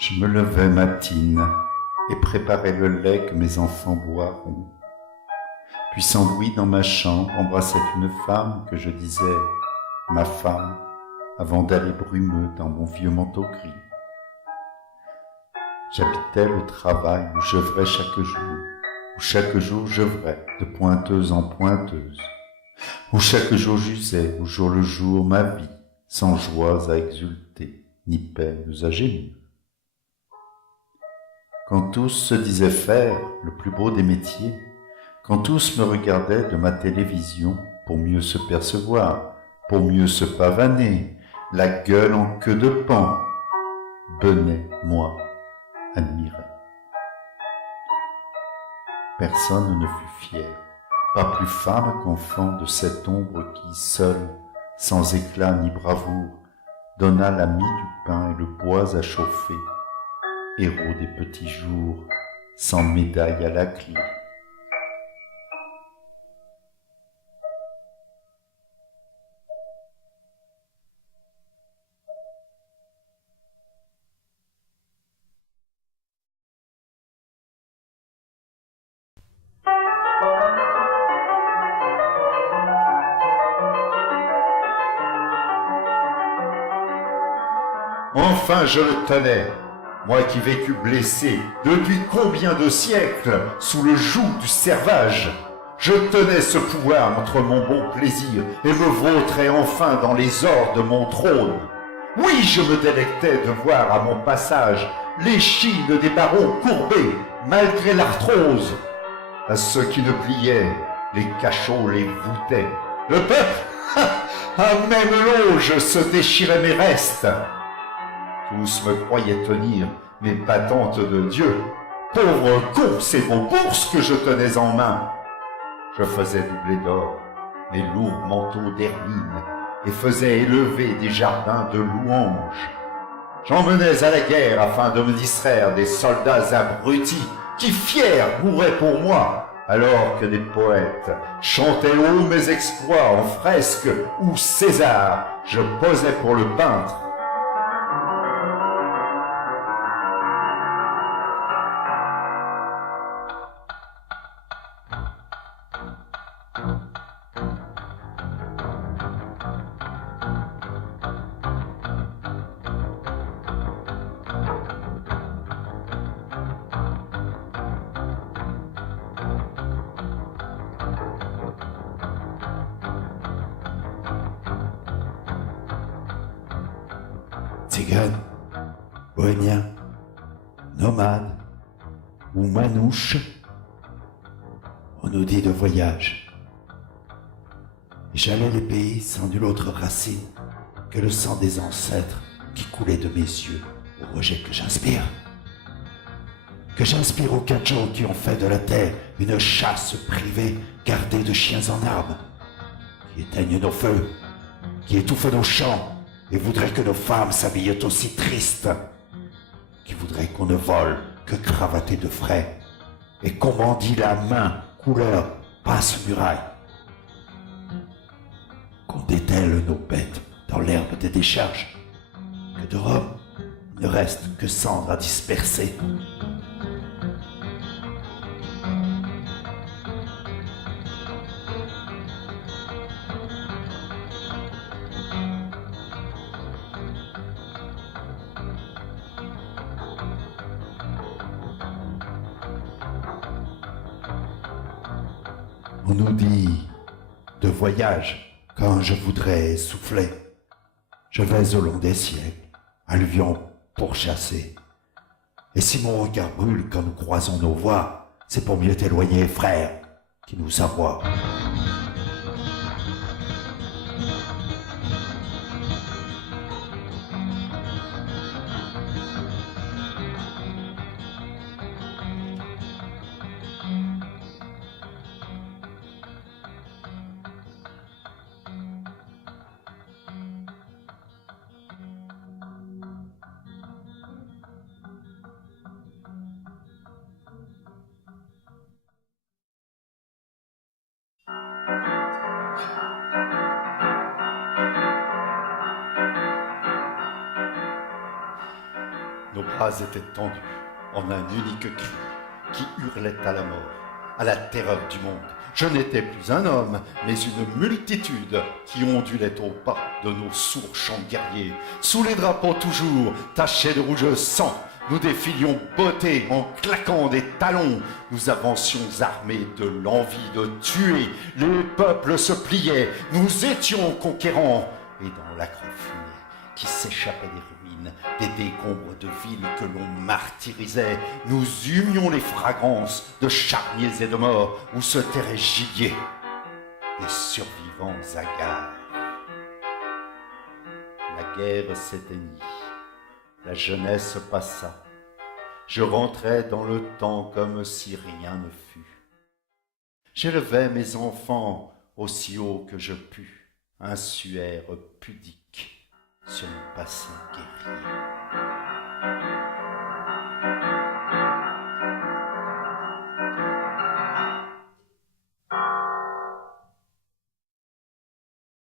Je me levais matine et préparais le lait que mes enfants boiront. Puis sans bruit dans ma chambre embrassait une femme que je disais ma femme avant d'aller brumeux dans mon vieux manteau gris. J'habitais le travail où j'œuvrais chaque jour, où chaque jour j'œuvrais de pointeuse en pointeuse, où chaque jour j'usais au jour le jour ma vie, sans joies à exulter, ni peines à gémir. Quand tous se disaient faire le plus beau des métiers, quand tous me regardaient de ma télévision pour mieux se percevoir, pour mieux se pavaner, la gueule en queue de paon, Benet, moi, admirait. Personne ne fut fier, pas plus femme qu'enfant de cette ombre qui, seule, sans éclat ni bravoure, donna la mie du pain et le bois à chauffer, héros des petits jours, sans médaille à la clé. Enfin je le tenais, moi qui vécus blessé depuis combien de siècles sous le joug du servage. Je tenais ce pouvoir entre mon bon plaisir et me vautrais enfin dans les ors de mon trône. Oui, je me délectais de voir à mon passage l'échine des barons courbés malgré l'arthrose. À ceux qui ne pliaient, les cachots les voûtaient. Le peuple, à même l'auge, se déchirait mes restes. Tous me croyaient tenir mes patentes de Dieu. Pauvre con, c'est vos bourses que je tenais en main. Je faisais doubler d'or mes lourds manteaux d'hermine et faisais élever des jardins de louanges. J'emmenais à la guerre afin de me distraire des soldats abrutis qui, fiers, mouraient pour moi, alors que des poètes chantaient haut mes exploits en fresque où César, je posais pour le peintre. Tzigane, bohémien, nomade ou manouche, on nous dit de voyage. J'allais les pays sans nulle autre racine que le sang des ancêtres qui coulait de mes yeux au rejet que j'inspire. Que j'inspire aux cachos qui ont fait de la terre une chasse privée gardée de chiens en armes, qui éteignent nos feux, qui étouffent nos chants, et voudrait que nos femmes s'habillent aussi tristes, qui voudrait qu'on ne vole que cravaté de frais, et qu'on mendie la main couleur passe-muraille, qu'on dételle nos bêtes dans l'herbe des décharges, que de Rome ne reste que cendres à disperser. On nous dit de voyage quand je voudrais souffler. Je vais au long des siècles, alluvions pourchassés. Et si mon regard brûle quand nous croisons nos voies, c'est pour mieux t'éloigner, frère, qui nous aboie. bras étaient tendus en un unique cri qui hurlait à la mort, à la terreur du monde. Je n'étais plus un homme, mais une multitude qui ondulait au pas de nos sourds chants guerriers. Sous les drapeaux toujours, tachés de rouge sang, nous défilions bottés en claquant des talons. Nous avancions armés de l'envie de tuer. Les peuples se pliaient, nous étions conquérants. Et dans l'acre fumée qui s'échappait des ruines, des décombres de villes que l'on martyrisait, nous humions les fragrances de charniers et de morts où se terraient gibier des survivants hagards. La guerre s'éteignit, la jeunesse passa. Je rentrais dans le temps comme si rien ne fût. J'élevais mes enfants aussi haut que je pus, un suaire pudique sur mon passé guerrier.